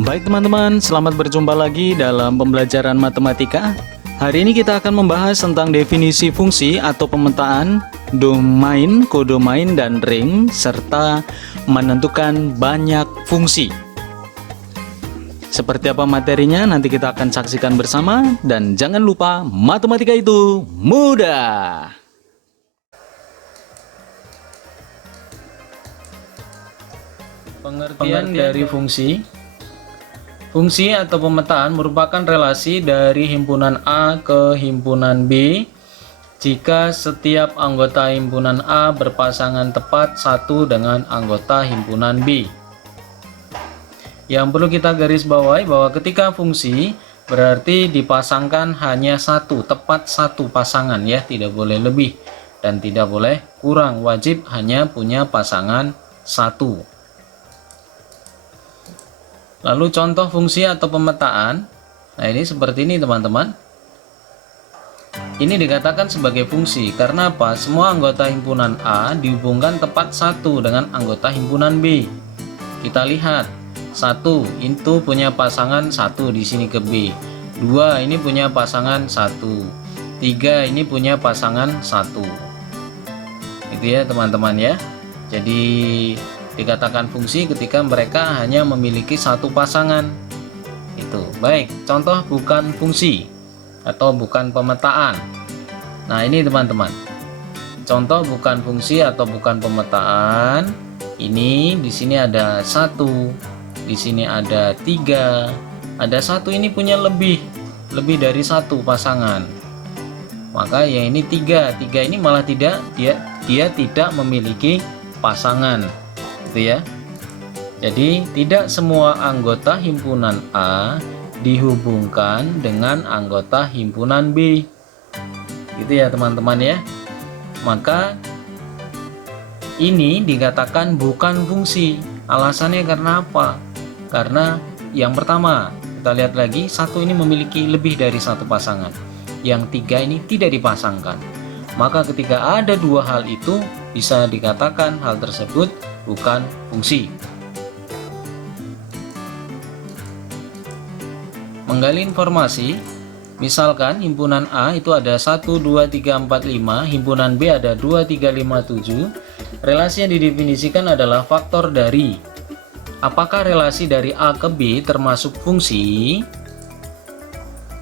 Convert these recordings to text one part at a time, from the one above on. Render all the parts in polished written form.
Baik teman-teman, selamat berjumpa lagi dalam pembelajaran matematika. Hari ini kita akan membahas tentang definisi fungsi atau pemetaan, domain, kodomain, dan ring, serta menentukan banyak fungsi. Seperti apa materinya nanti kita akan saksikan bersama, dan jangan lupa matematika itu mudah. Pengertian dari fungsi. Fungsi atau pemetaan merupakan relasi dari himpunan A ke himpunan B jika setiap anggota himpunan A berpasangan tepat satu dengan anggota himpunan B. Yang perlu kita garis bawahi bahwa ketika fungsi berarti dipasangkan hanya satu, tepat satu pasangan ya, tidak boleh lebih dan tidak boleh kurang, wajib hanya punya pasangan satu. Lalu contoh fungsi atau pemetaan, nah ini seperti ini teman-teman. Ini dikatakan sebagai fungsi karena apa? Semua anggota himpunan A dihubungkan tepat satu dengan anggota himpunan B. Kita lihat, satu itu punya pasangan satu di sini ke B, dua ini punya pasangan satu, tiga ini punya pasangan satu. Itu ya teman-teman ya. Jadi dikatakan fungsi ketika mereka hanya memiliki satu pasangan. Itu baik, contoh bukan fungsi atau bukan pemetaan. Nah ini teman-teman, contoh bukan fungsi atau bukan pemetaan. Ini di sini ada satu, di sini ada tiga, ada satu ini punya lebih dari satu pasangan. Maka yang ini tiga ini malah tidak, dia tidak memiliki pasangan. Gitu ya. Jadi tidak semua anggota himpunan A dihubungkan dengan anggota himpunan B. Gitu ya teman-teman ya. Maka ini dikatakan bukan fungsi. Alasannya karena apa? Karena yang pertama, kita lihat lagi, satu ini memiliki lebih dari satu pasangan. Yang tiga ini tidak dipasangkan. Maka ketika ada dua hal itu, bisa dikatakan hal tersebut bukan fungsi. Menggali informasi, misalkan himpunan A itu ada 1, 2, 3, 4, 5, himpunan B ada 2, 3, 5, 7. Relasi yang didefinisikan adalah faktor dari. Apakah relasi dari A ke B termasuk fungsi?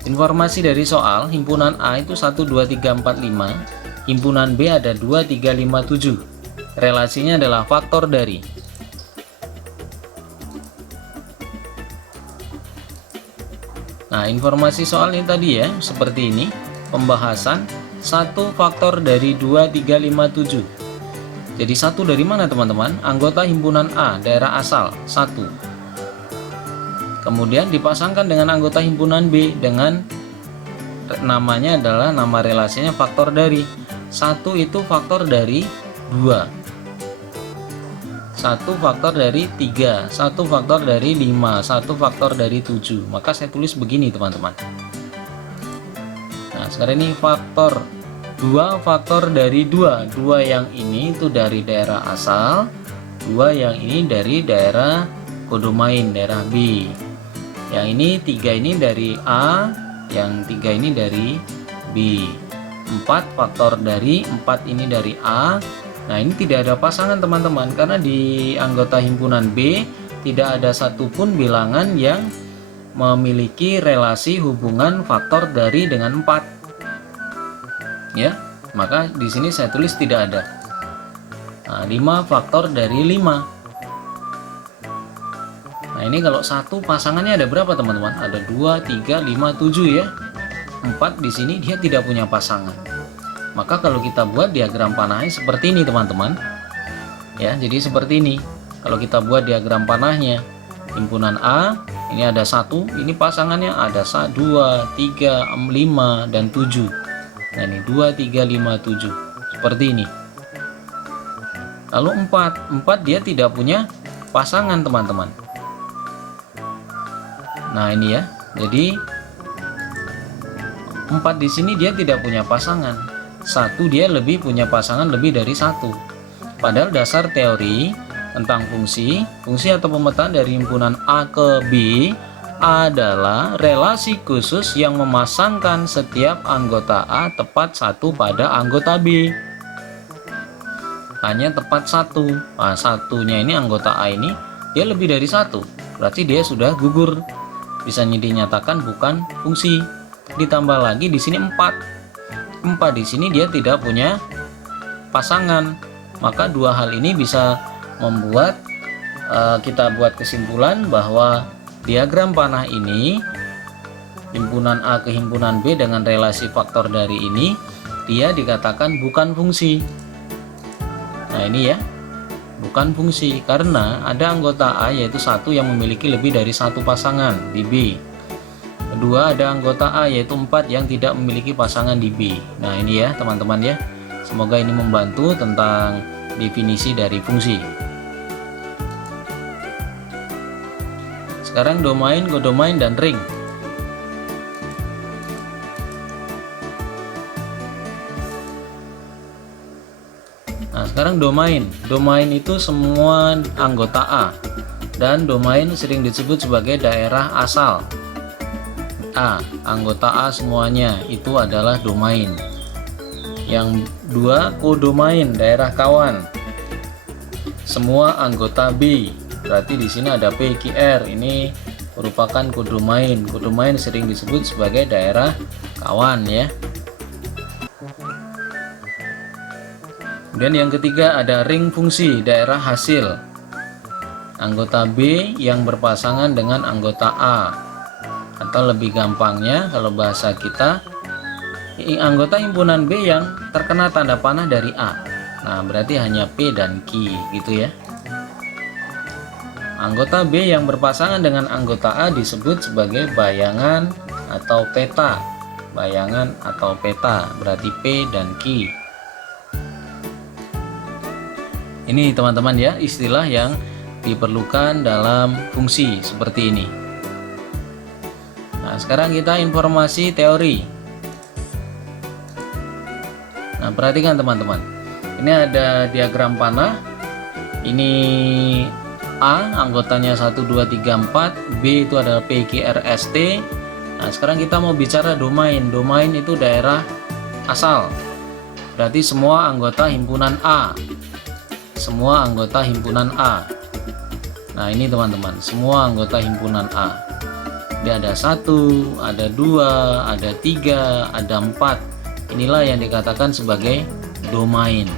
Informasi dari soal, himpunan A itu 1, 2, 3, 4, 5, himpunan B ada 2, 3, 5, 7. Relasinya adalah faktor dari. Nah, informasi soal ini tadi ya, seperti ini. Pembahasan 1 faktor dari 2, 3, 5, 7. Jadi 1 dari mana teman-teman? Anggota himpunan A, daerah asal 1. Kemudian dipasangkan dengan anggota himpunan B dengan namanya adalah, nama relasinya faktor dari. 1 itu faktor dari 2. 1 faktor dari 3, 1 faktor dari 5, 1 faktor dari 7. Maka saya tulis begini teman-teman. Nah sekarang ini faktor 2 faktor dari 2. 2 yang ini itu dari daerah asal, 2 yang ini dari daerah kodomain, daerah B. Yang ini 3 ini dari A, yang 3 ini dari B. 4 faktor dari 4 ini dari A. Nah ini tidak ada pasangan teman-teman, karena di anggota himpunan B tidak ada satupun bilangan yang memiliki relasi hubungan faktor dari dengan 4. Ya, maka di sini saya tulis tidak ada. Nah, 5 faktor dari 5. Nah ini kalau satu pasangannya ada berapa teman-teman? Ada 2, 3, 5, 7 ya. 4 di sini dia tidak punya pasangan. Maka kalau kita buat diagram panahnya seperti ini teman-teman. Ya, jadi seperti ini. Kalau kita buat diagram panahnya, himpunan A ini ada 1, ini pasangannya ada 2, 3, 5 dan 7. Nah, ini 2, 3, 5, 7. Seperti ini. Lalu 4 dia tidak punya pasangan teman-teman. Nah, ini ya. Jadi 4 di sini dia tidak punya pasangan. 1 dia lebih punya pasangan lebih dari 1. Padahal dasar teori tentang fungsi. Fungsi atau pemetaan dari himpunan A ke B adalah relasi khusus yang memasangkan setiap anggota A tepat satu pada anggota B. Hanya tepat satu. Nah, satunya ini anggota A ini dia lebih dari satu, berarti dia sudah gugur, bisa dinyatakan bukan fungsi. Ditambah lagi di sini 4 di sini dia tidak punya pasangan, maka dua hal ini bisa membuat kita buat kesimpulan bahwa diagram panah ini, himpunan A ke himpunan B dengan relasi faktor dari ini, dia dikatakan bukan fungsi. Nah ini ya, bukan fungsi karena ada anggota A yaitu satu yang memiliki lebih dari satu pasangan di B. Kedua, ada anggota A yaitu 4 yang tidak memiliki pasangan di B. Nah ini ya teman-teman ya, semoga ini membantu tentang definisi dari fungsi. Sekarang domain, kodomain, dan ring. Nah sekarang domain. Domain itu semua anggota A, dan domain sering disebut sebagai daerah asal A. Anggota A semuanya itu adalah domain. Yang dua, kodomain, daerah kawan. Semua anggota B. Berarti di sini ada P, Q, R. Ini merupakan kodomain. Kodomain sering disebut sebagai daerah kawan ya. Kemudian yang ketiga ada ring fungsi, daerah hasil. Anggota B yang berpasangan dengan anggota A. Atau lebih gampangnya kalau bahasa kita, anggota himpunan B yang terkena tanda panah dari A. Nah berarti hanya P dan Q gitu ya. Anggota B yang berpasangan dengan anggota A disebut sebagai bayangan atau peta. Bayangan atau peta berarti P dan Q. Ini teman-teman ya, istilah yang diperlukan dalam fungsi seperti ini. Nah sekarang kita informasi teori. Nah perhatikan teman-teman, ini ada diagram panah. Ini A anggotanya 1, 2, 3, 4, B itu adalah P, Q, R, S, T. Nah sekarang kita mau bicara domain. Domain itu daerah asal, berarti semua anggota himpunan A. Semua anggota himpunan A. Nah ini teman-teman, semua anggota himpunan A. Dia ada 1, ada 2, ada 3, ada 4. Inilah yang dikatakan sebagai domain.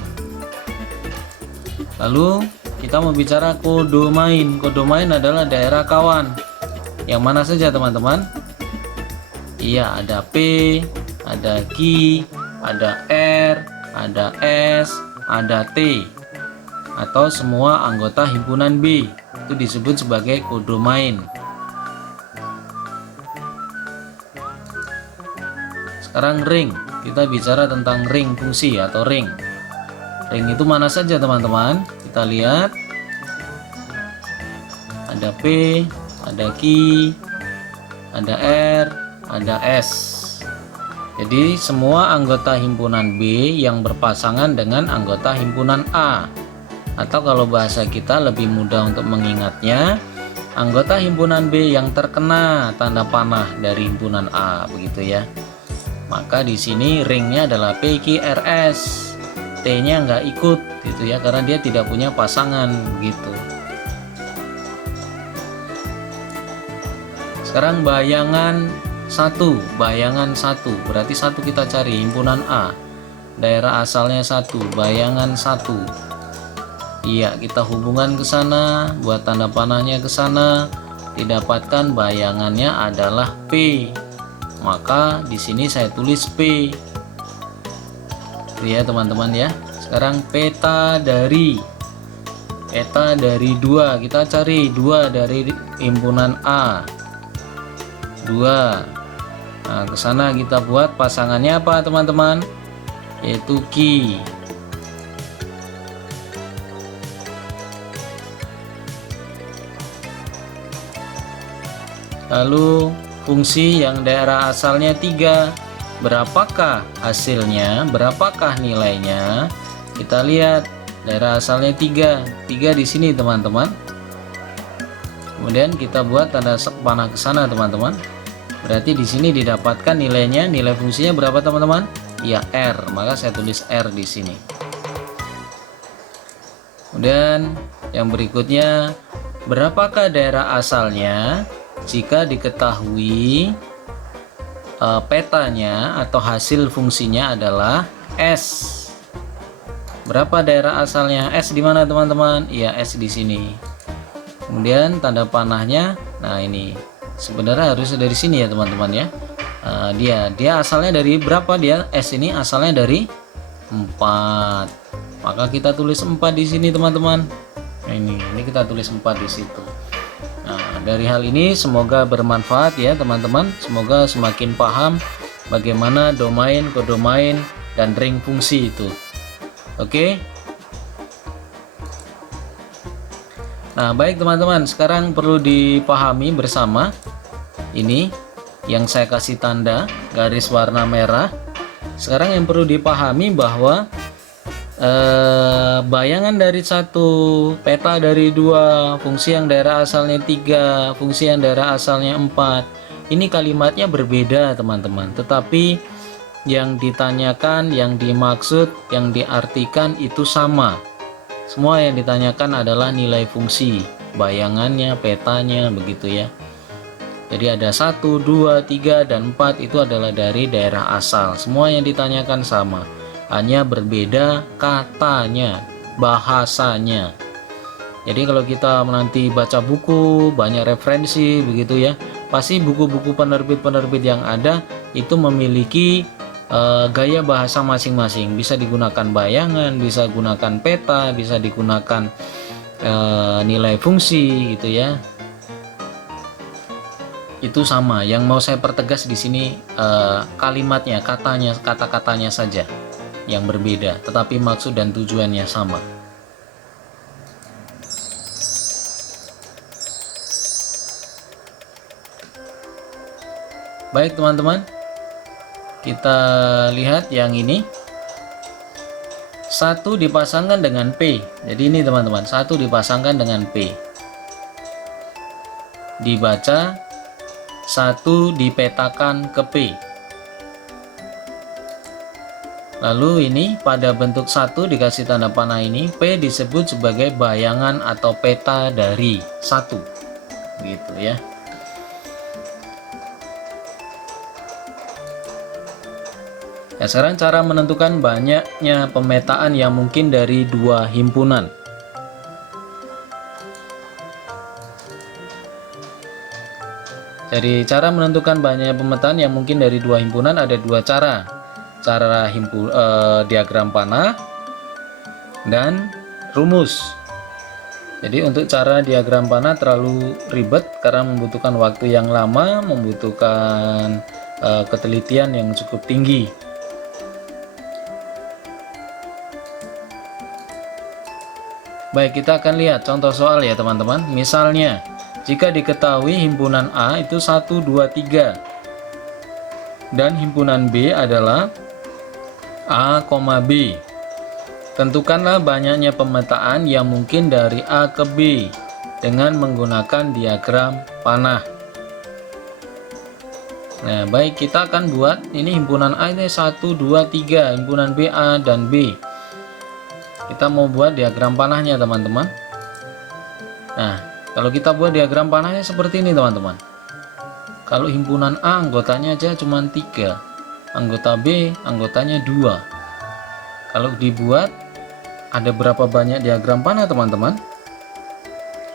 Lalu kita mau bicara kodomain. Kodomain adalah daerah kawan. Yang mana saja teman-teman? Iya, ada P, ada Q, ada R, ada S, ada T. Atau semua anggota himpunan B. Itu disebut sebagai kodomain. Sekarang ring. Kita bicara tentang ring fungsi atau ring. Ring itu mana saja teman-teman? Kita lihat ada P, ada Q, ada R, ada S. Jadi semua anggota himpunan B yang berpasangan dengan anggota himpunan A. Atau kalau bahasa kita lebih mudah untuk mengingatnya, anggota himpunan B yang terkena tanda panah dari himpunan A, begitu ya. Maka di sini ringnya adalah P, Q, R, S. T-nya nggak ikut gitu ya, karena dia tidak punya pasangan gitu. Sekarang bayangan 1, bayangan 1 berarti 1 kita cari himpunan A, daerah asalnya 1, bayangan 1. Iya, kita hubungan ke sana, buat tanda panahnya ke sana, didapatkan bayangannya adalah P. Maka di sini saya tulis P. Ya teman-teman ya. Sekarang peta dari 2, kita cari 2 dari himpunan A. 2. Nah, ke sana kita buat pasangannya apa teman-teman? Yaitu Q. Lalu fungsi yang daerah asalnya 3. Berapakah hasilnya? Berapakah nilainya? Kita lihat daerah asalnya 3 di sini teman-teman. Kemudian kita buat tanda panah ke sana teman-teman. Berarti di sini didapatkan nilainya, nilai fungsinya berapa teman-teman? Ya R, maka saya tulis R di sini. Kemudian yang berikutnya, berapakah daerah asalnya jika diketahui petanya atau hasil fungsinya adalah S. Berapa daerah asalnya? S di mana teman-teman? Ya, S di sini. Kemudian tanda panahnya, nah ini sebenarnya harusnya dari sini ya teman-teman ya. Dia asalnya dari berapa dia? S ini asalnya dari 4. Maka kita tulis 4 di sini teman-teman. Nah, ini kita tulis 4 di situ. Nah, dari hal ini semoga bermanfaat ya teman-teman. Semoga semakin paham bagaimana domain, kodomain, dan ring fungsi itu. Oke. Nah, baik teman-teman, sekarang perlu dipahami bersama ini yang saya kasih tanda garis warna merah. Sekarang yang perlu dipahami bahwa bayangan dari satu peta dari 2 fungsi yang daerah asalnya 3, fungsi yang daerah asalnya 4, ini kalimatnya berbeda teman-teman, tetapi yang ditanyakan, yang dimaksud, yang diartikan itu sama. Semua yang ditanyakan adalah nilai fungsi, bayangannya, petanya, begitu ya. Jadi ada 1, 2, 3, dan 4 itu adalah dari daerah asal. Semua yang ditanyakan sama, hanya berbeda katanya, bahasanya. Jadi kalau kita nanti baca buku, banyak referensi begitu ya, pasti buku-buku penerbit-penerbit yang ada itu memiliki gaya bahasa masing-masing. Bisa digunakan bayangan, bisa gunakan peta, bisa digunakan nilai fungsi gitu ya. Itu sama. Yang mau saya pertegas di sini kalimatnya, katanya, kata-katanya saja yang berbeda, tetapi maksud dan tujuannya sama. Baik teman-teman, kita lihat yang ini. 1 dipasangkan dengan P. Jadi ini teman-teman, 1 dipasangkan dengan P. Dibaca 1 dipetakan ke P. Lalu ini pada bentuk 1 dikasih tanda panah ini, P disebut sebagai bayangan atau peta dari 1. Gitu ya. Ya, sekarang cara menentukan banyaknya pemetaan yang mungkin dari 2 himpunan. Jadi cara menentukan banyaknya pemetaan yang mungkin dari 2 himpunan ada 2 cara. Cara diagram panah dan rumus. Jadi untuk cara diagram panah terlalu ribet karena membutuhkan waktu yang lama, membutuhkan ketelitian yang cukup tinggi. Baik, kita akan lihat contoh soal ya teman-teman. Misalnya, jika diketahui himpunan A itu 1, 2, 3 dan himpunan B adalah A, B. Tentukanlah banyaknya pemetaan yang mungkin dari A ke B dengan menggunakan diagram panah. Nah, baik, kita akan buat ini himpunan A ini 1, 2, 3, himpunan B, A dan B. Kita mau buat diagram panahnya teman-teman. Nah, kalau kita buat diagram panahnya seperti ini teman-teman. Kalau himpunan A anggotanya aja cuma 3, anggota B anggotanya 2. Kalau dibuat ada berapa banyak diagram panah teman-teman?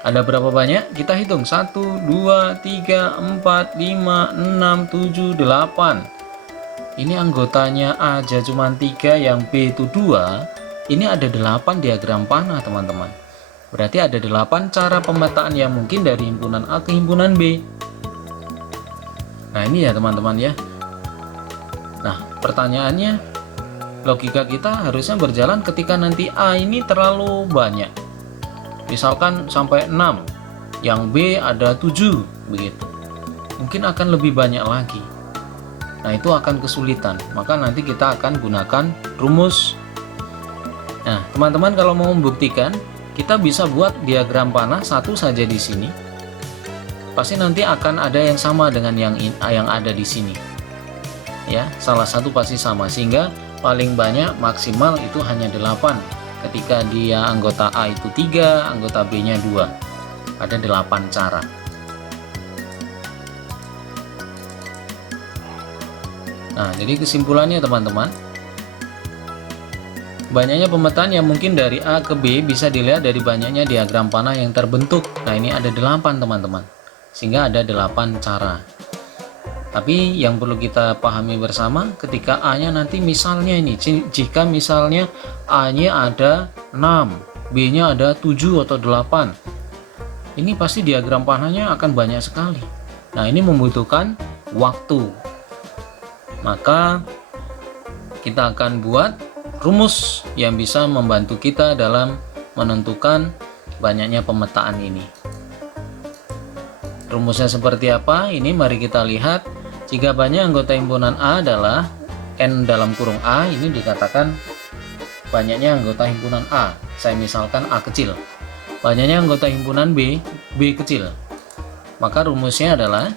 Ada berapa banyak? Kita hitung 1, 2, 3, 4, 5, 6, 7, 8. Ini anggotanya A aja cuma 3, yang B itu 2. Ini ada 8 diagram panah teman-teman. Berarti ada 8 cara pemetaan yang mungkin dari himpunan A ke himpunan B. Nah ini ya teman-teman ya. Nah pertanyaannya, logika kita harusnya berjalan ketika nanti A ini terlalu banyak. Misalkan sampai 6, yang B ada 7 begitu. Mungkin akan lebih banyak lagi. Nah itu akan kesulitan. Maka nanti kita akan gunakan rumus Nah, teman-teman kalau mau membuktikan, kita bisa buat diagram panah satu saja di sini. Pasti nanti akan ada yang sama dengan yang ada di sini. Ya, salah satu pasti sama, sehingga paling banyak maksimal itu hanya 8. Ketika dia anggota A itu 3, anggota B-nya 2. Ada 8 cara. Nah, jadi kesimpulannya teman-teman, banyaknya pemetaan yang mungkin dari A ke B bisa dilihat dari banyaknya diagram panah yang terbentuk. Nah, ini ada 8 teman-teman, sehingga ada 8 cara. Tapi yang perlu kita pahami bersama, ketika A-nya nanti misalnya ini, jika misalnya A-nya ada 6, B-nya ada 7 atau 8, ini pasti diagram panahnya akan banyak sekali. Nah, ini membutuhkan waktu. Maka kita akan buat rumus yang bisa membantu kita dalam menentukan banyaknya pemetaan ini. Rumusnya seperti apa? Ini mari kita lihat. Jika banyak anggota himpunan A adalah N dalam kurung A, ini dikatakan banyaknya anggota himpunan A. Saya misalkan A kecil. Banyaknya anggota himpunan B, B kecil. Maka rumusnya adalah,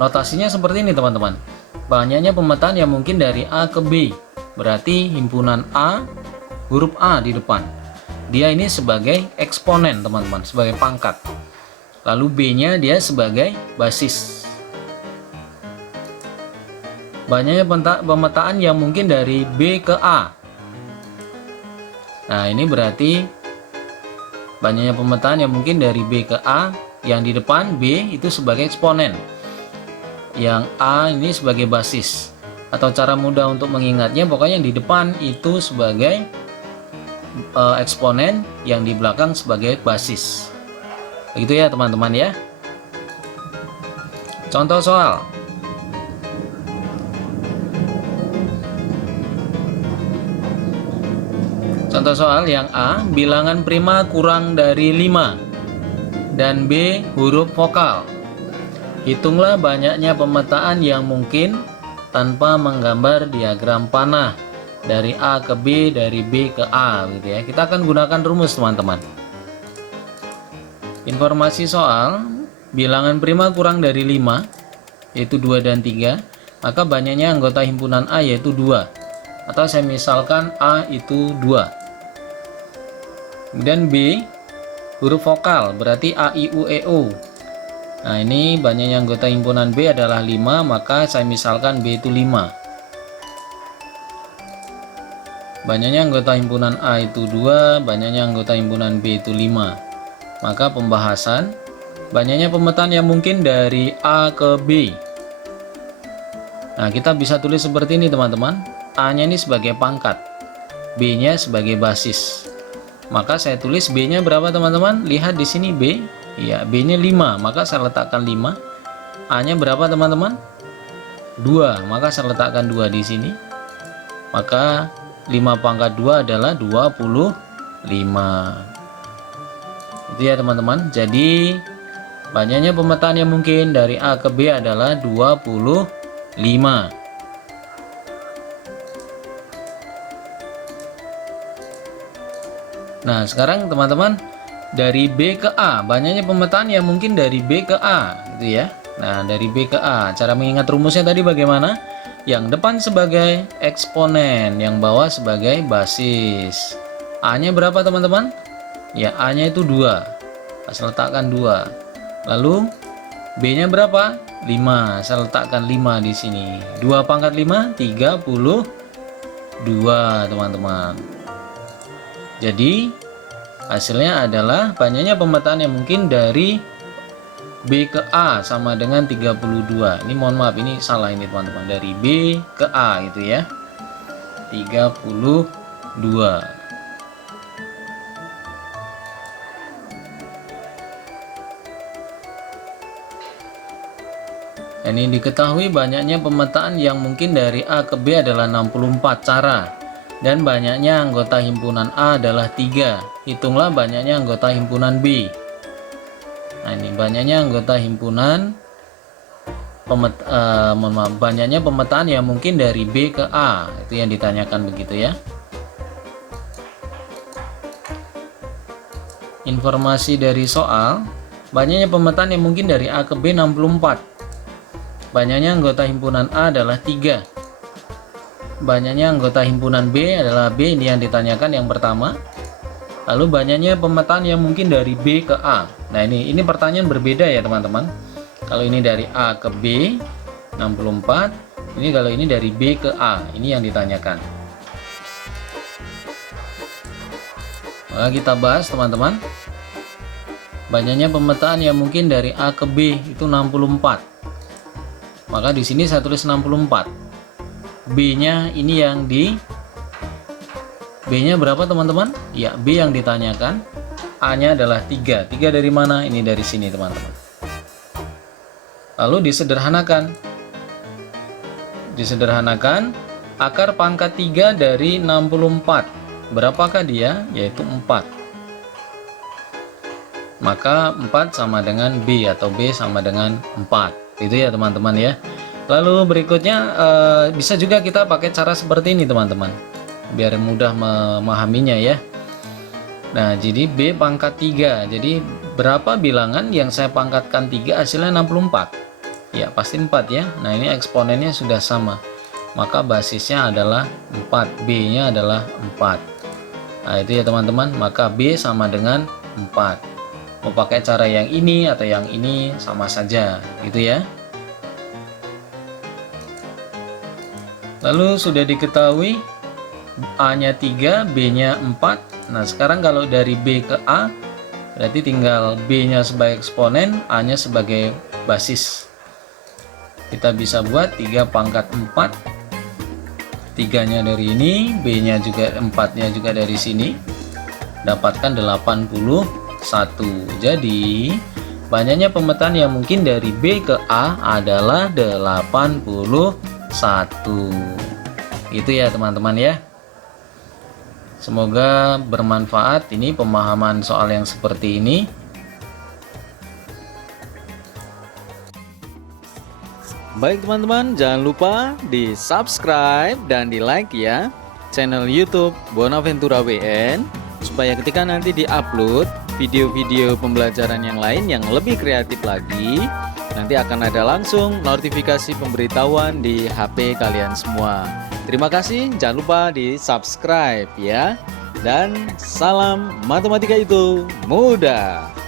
notasinya seperti ini teman-teman. Banyaknya pemetaan yang mungkin dari A ke B, berarti himpunan A, huruf A di depan. Dia ini sebagai eksponen teman-teman, sebagai pangkat. Lalu B-nya dia sebagai basis. Banyaknya pemetaan yang mungkin dari B ke A. Nah, ini berarti banyaknya pemetaan yang mungkin dari B ke A, yang di depan B itu sebagai eksponen, yang A ini sebagai basis. Atau cara mudah untuk mengingatnya, pokoknya yang di depan itu sebagai eksponen, yang di belakang sebagai basis. Begitu ya teman-teman ya. Contoh soal. Contoh soal yang A, bilangan prima kurang dari 5 dan B huruf vokal. Hitunglah banyaknya pemetaan yang mungkin tanpa menggambar diagram panah dari A ke B, dari B ke A gitu ya. Kita akan gunakan rumus teman-teman. Informasi soal, bilangan prima kurang dari 5 yaitu 2 dan 3, maka banyaknya anggota himpunan A yaitu 2. Atau saya misalkan A itu 2. Kemudian B huruf vokal, berarti A, I, U, E, O. Nah, ini banyaknya anggota himpunan B adalah 5, maka saya misalkan B itu 5. Banyaknya anggota himpunan A itu 2, banyaknya anggota himpunan B itu 5. Maka pembahasan, banyaknya pemetaan yang mungkin dari A ke B. Nah, kita bisa tulis seperti ini teman-teman. A-nya ini sebagai pangkat, B-nya sebagai basis. Maka saya tulis B-nya berapa teman-teman? Lihat di sini B. Ya, B-nya 5, maka saya letakkan 5. A-nya berapa teman-teman? 2, maka saya letakkan 2 di sini. Maka 5 pangkat 2 adalah 25. Itu ya teman-teman. Jadi banyaknya pemetaan yang mungkin dari A ke B adalah 25. Nah, sekarang teman-teman, dari B ke A, banyaknya pemetaan yang mungkin dari B ke A gitu ya. Nah, dari B ke A, cara mengingat rumusnya tadi bagaimana? Yang depan sebagai eksponen, yang bawah sebagai basis. A-nya berapa teman-teman? Ya, A-nya itu 2. Saya letakkan 2. Lalu B-nya berapa? 5. Saya letakkan 5 di sini. 2 pangkat 5, 32 teman-teman. Jadi hasilnya adalah banyaknya pemetaan yang mungkin dari B ke A sama dengan 32. Ini mohon maaf, ini salah ini teman-teman. Dari B ke A gitu ya. 32. Ini diketahui banyaknya pemetaan yang mungkin dari A ke B adalah 64 cara. Dan banyaknya anggota himpunan A adalah 3. Hitunglah banyaknya anggota himpunan B. Nah, ini banyaknya anggota himpunan banyaknya pemetaan yang mungkin dari B ke A. Itu yang ditanyakan begitu ya. informasi dari soal, banyaknya pemetaan yang mungkin dari A ke B 64. Banyaknya anggota himpunan A adalah 3. Banyaknya anggota himpunan B adalah B, ini yang ditanyakan yang pertama. Lalu banyaknya pemetaan yang mungkin dari B ke A. Nah ini pertanyaan berbeda ya teman-teman. Kalau ini dari A ke B 64. Ini kalau ini dari B ke A, ini yang ditanyakan. Maka kita bahas teman-teman. Banyaknya pemetaan yang mungkin dari A ke B itu 64. Maka di sini saya tulis 64. B-nya ini yang di B-nya berapa teman-teman? Ya, B yang ditanyakan. A-nya adalah 3. 3 dari mana? Ini dari sini teman-teman. Lalu disederhanakan. Akar pangkat 3 dari 64. Berapakah dia? Yaitu 4. Maka 4 sama dengan B atau B sama dengan 4. Itu ya teman-teman ya. Lalu berikutnya bisa juga kita pakai cara seperti ini teman-teman, biar mudah memahaminya ya. Nah jadi B pangkat 3. Jadi berapa bilangan yang saya pangkatkan 3 hasilnya 64? Ya pasti 4 ya. Nah ini eksponennya sudah sama, maka basisnya adalah 4, B nya adalah 4. Nah itu ya teman-teman, maka B sama dengan 4. Mau pakai cara yang ini atau yang ini sama saja gitu ya. Lalu sudah diketahui A nya 3, B nya 4. Nah sekarang kalau dari B ke A, berarti tinggal B nya sebagai eksponen, A nya sebagai basis. Kita bisa buat 3 pangkat 4, 3 nya dari ini, B nya juga 4 nya juga dari sini, dapatkan 81. Jadi banyaknya pemetaan yang mungkin dari B ke A adalah 81. Itu ya teman-teman ya. Semoga bermanfaat ini pemahaman soal yang seperti ini. Baik teman-teman, jangan lupa di subscribe dan di like ya channel YouTube Bonaventura WN, supaya ketika nanti di-upload video-video pembelajaran yang lain yang lebih kreatif lagi, nanti akan ada langsung notifikasi pemberitahuan di HP kalian semua. Terima kasih, jangan lupa di subscribe ya. Dan salam matematika itu mudah.